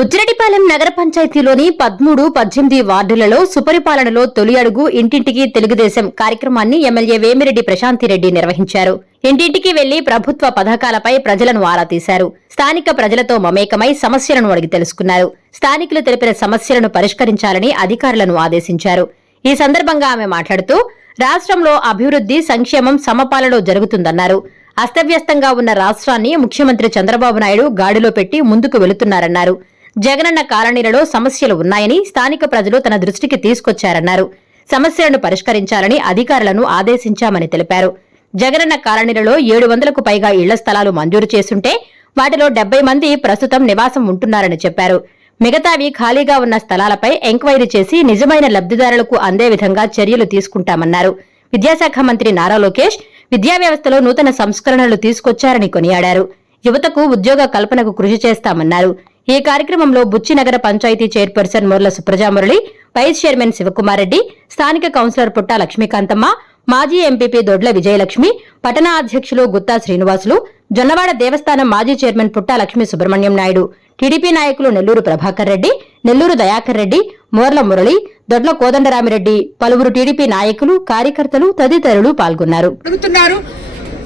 బుచ్చిరెడ్డిపాలెం నగర పంచాయతీలోని 13, 18 వార్డులలో సుపరిపాలనలో తొలి అడుగు ఇంటింటికి తెలుగుదేశం కార్యక్రమాన్ని ఎమ్మెల్యే వేమిరెడ్డి ప్రశాంతిరెడ్డి నిర్వహించారు. ఇంటింటికి వెళ్లి ప్రభుత్వ పథకాలపై ప్రజలను ఆరా తీశారు. స్థానిక ప్రజలతో మమేకమై సమస్యలను అడిగి తెలుసుకున్నారు. స్థానికులు తెలిపిన సమస్యలను పరిష్కరించాలని అధికారులను ఆదేశించారు. ఈ సందర్భంగా ఆమె మాట్లాడుతూ రాష్ట్రంలో అభివృద్ది, సంక్షేమం సమపాలలో జరుగుతుందన్నారు. అస్తవ్యస్తంగా ఉన్న రాష్ట్రాన్ని ముఖ్యమంత్రి చంద్రబాబు నాయుడు గాడిలో పెట్టి ముందుకు వెళుతున్నారన్నారు. జగనన్న కాలనీలలో సమస్యలు ఉన్నాయని స్థానిక ప్రజలు తన దృష్టికి తీసుకొచ్చారన్నారు. సమస్యలను పరిష్కరించాలని అధికారులను ఆదేశించామని తెలిపారు. జగనన్న కాలనీలలో 700కు పైగా ఇళ్ల స్థలాలు మంజూరు చేసుంటే వాటిలో 70 మంది ప్రస్తుతం నివాసం ఉంటున్నారని చెప్పారు. మిగతావి ఖాళీగా ఉన్న స్థలాలపై ఎంక్వైరీ చేసి నిజమైన లబ్దిదారులకు అందే విధంగా చర్యలు తీసుకుంటామన్నారు. విద్యాశాఖ మంత్రి నారా లోకేష్ విద్యా వ్యవస్థలో నూతన సంస్కరణలు తీసుకొచ్చారని కొనియాడారు. యువతకు ఉద్యోగ కల్పనకు కృషి చేస్తామన్నారు. ఈ కార్యక్రమంలో బుచ్చి నగర పంచాయతీ chairperson Murla Suprajamurali, vice chairman Sivakumar Reddy, స్థానిక కౌన్సిలర్ పుట్టా లక్ష్మీకాంతమ్మ, మాజీ ఎంపీపీ దొడ్ల విజయలక్ష్మి, పట్టణ అధ్యక్షులు గుత్తా శ్రీనివాసులు, జొన్నవాడ దేవస్థానం మాజీ చైర్మన్ పుట్టా లక్ష్మీ సుబ్రహ్మణ్యం నాయుడు, టీడీపీ నాయకులు నెల్లూరు ప్రభాకర్ రెడ్డి, నెల్లూరు దయాకర్ రెడ్డి, మోర్ల మురళి, దొడ్ల కోదండరామిరెడ్డి, పలువురు టీడీపీ నాయకులు, కార్యకర్తలు తదితరులు పాల్గొన్నారు.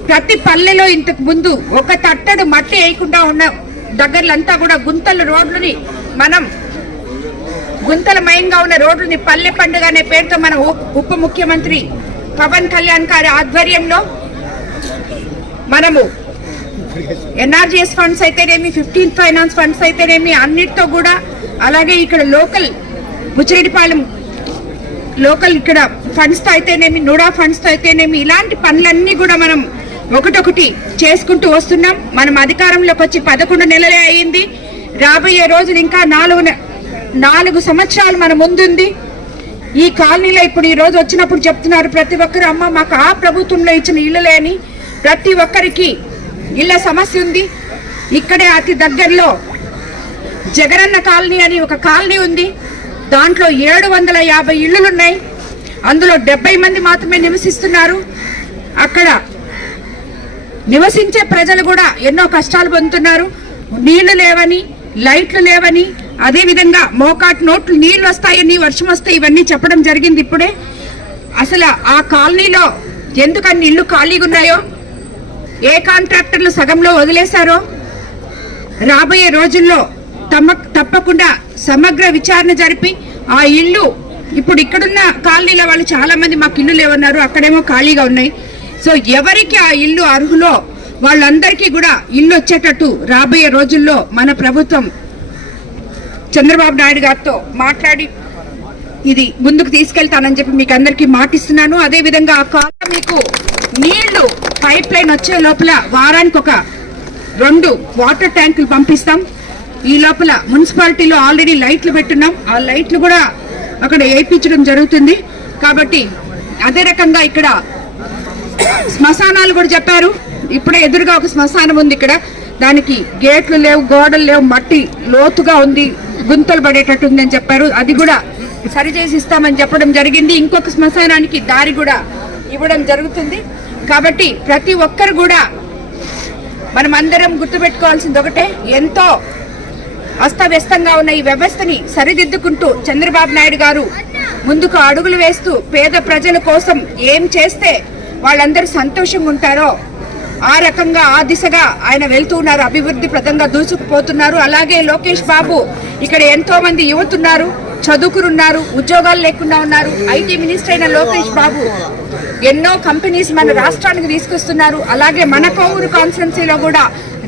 ప్రతి పల్లెలో ఇంతకు ముందు ఒక తట్టడు మట్టి వేయకుండా ఉన్న దగ్గరలంతా కూడా గుంతల రోడ్లని గుంతలమయంగా ఉన్న రోడ్లని పల్లె పండుగ అనే పేరుతో మన ఉప ముఖ్యమంత్రి పవన్ కళ్యాణ్ గారి ఆధ్వర్యంలో మనము ఎన్ఆర్జీఎస్ ఫండ్స్ అయితేనేమి, 15th ఫైనాన్స్ ఫండ్స్ అయితేనేమి అన్నిటితో కూడా, అలాగే ఇక్కడ లోకల్ బుచ్చిరెడ్డిపాలెం లోకల్ ఇక్కడ ఫండ్స్ తో అయితేనేమి, నూడా ఫండ్స్ తో అయితేనేమి, ఇలాంటి పనులన్నీ కూడా మనం ఒకటొకటి చేసుకుంటూ వస్తున్నాం. మనం అధికారంలోకి వచ్చి 11 నెలలే అయ్యింది. రాబోయే రోజులు ఇంకా 4 సంవత్సరాలు మన ముందుంది. ఈ కాలనీలో ఇప్పుడు ఈ రోజు వచ్చినప్పుడు చెప్తున్నారు ప్రతి ఒక్కరు, అమ్మ మాకు ఆ ప్రభుత్వంలో ఇచ్చిన ఇళ్లలే అని. ప్రతి ఒక్కరికి ఇళ్ల సమస్య ఉంది. ఇక్కడే అతి దగ్గరలో జగనన్న కాలనీ అని ఒక కాలనీ ఉంది. దాంట్లో 750 ఇళ్లున్నాయి. అందులో 70 మంది మాత్రమే నివసిస్తున్నారు. అక్కడ నివసించే ప్రజలు కూడా ఎన్నో కష్టాలు పొందుతున్నారు. నీళ్లు లేవని, లైట్లు లేవని, అదేవిధంగా మోకాట్ నోట్లు నీళ్లు వస్తాయని, వర్షం వస్తాయి, ఇవన్నీ చెప్పడం జరిగింది ఇప్పుడే. అసలు ఆ కాలనీలో ఎందుకన్ని ఇళ్లు ఖాళీగా ఉన్నాయో, ఏ కాంట్రాక్టర్లు సగంలో వదిలేశారో, రాబోయే రోజుల్లో తప్పకుండా సమగ్ర విచారణ జరిపి ఆ ఇల్లు, ఇప్పుడు ఇక్కడున్న కాలనీలో వాళ్ళు చాలా మంది మాకు ఇల్లు లేవన్నారు, అక్కడేమో ఖాళీగా ఉన్నాయి. సో ఎవరికి ఆ ఇల్లు అర్హులో వాళ్ళందరికీ కూడా ఇల్లు వచ్చేటట్టు రాబోయే రోజుల్లో మన ప్రభుత్వం చంద్రబాబు నాయుడు గారితో మాట్లాడి ఇది ముందుకు తీసుకెళ్తానని చెప్పి మీకు అందరికీ మాటిస్తున్నాను. అదేవిధంగా ఆ కాలం మీకు నీళ్లు పైప్ లైన్ వచ్చే లోపల వారానికి ఒక 2 వాటర్ ట్యాంకులు పంపిస్తాం. ఈ లోపల మున్సిపాలిటీలో ఆల్రెడీ లైట్లు పెట్టున్నాం. ఆ లైట్లు కూడా అక్కడ వేయించడం జరుగుతుంది. కాబట్టి అదే రకంగా ఇక్కడ శ్మశానాలు కూడా చెప్పారు. ఇప్పుడే ఎదురుగా ఒక శ్మశానం ఉంది. ఇక్కడ దానికి గేట్లు లేవు, గోడలు లేవు, మట్టి లోతుగా ఉంది, గుంతలు పడేటట్టు ఉంది అని చెప్పారు. అది కూడా సరిచేసి ఇస్తామని చెప్పడం జరిగింది. ఇంకొక శ్మశానానికి దారి కూడా ఇవ్వడం జరుగుతుంది. కాబట్టి ప్రతి ఒక్కరు కూడా మనం అందరం గుర్తుపెట్టుకోవాల్సింది ఒకటే, ఎంతో అస్తవ్యస్తంగా ఉన్న ఈ వ్యవస్థని సరిదిద్దుకుంటూ చంద్రబాబు నాయుడు గారు ముందుకు అడుగులు వేస్తూ పేద ప్రజల కోసం ఏం చేస్తే వాళ్ళందరూ సంతోషంగా ఉంటారో ఆ రకంగా ఆ దిశగా ఆయన వెళ్తూ ఉన్నారు. అభివృద్ధి ప్రదంగా దూసుకుపోతున్నారు. అలాగే లోకేష్ బాబు ఇక్కడ ఎంతో మంది యువతున్నారు, చదువుకున్నారు, ఉద్యోగాలు లేకుండా ఉన్నారు. ఐటీ మినిస్టర్ అయిన లోకేష్ బాబు ఎన్నో కంపెనీస్ మన రాష్ట్రానికి తీసుకొస్తున్నారు. అలాగే మన కోవూరు కాన్స్టిట్యున్సీలో కూడా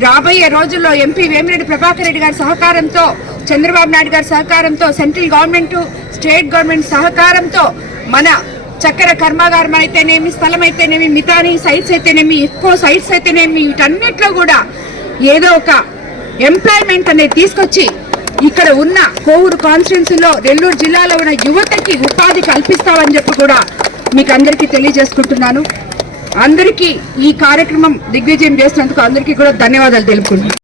రాబోయే రోజుల్లో ఎంపీ వేమిరెడ్డి ప్రభాకర్ రెడ్డి గారి సహకారంతో, చంద్రబాబు నాయుడు గారి సహకారంతో, సెంట్రల్ గవర్నమెంట్, స్టేట్ గవర్నమెంట్ సహకారంతో మన చక్కెర కర్మాగారం అయితేనేమి, స్థలం అయితేనేమి, మితాని సైట్స్ అయితేనేమి, ఎక్కువ సైట్స్ అయితేనేమి, వీటన్నిటిలో కూడా ఏదో ఒక ఎంప్లాయ్మెంట్ అనేది తీసుకొచ్చి ఇక్కడ ఉన్న కోవూరు కాన్స్టిట్యున్సీలో, నెల్లూరు జిల్లాలో ఉన్న యువతకి ఉపాధి కల్పిస్తామని చెప్పి కూడా మీకు అందరికీ తెలియజేసుకుంటున్నాను. అందరికీ ఈ కార్యక్రమం దిగ్విజయం చేసినందుకు అందరికీ కూడా ధన్యవాదాలు తెలుపుకుంటున్నాను.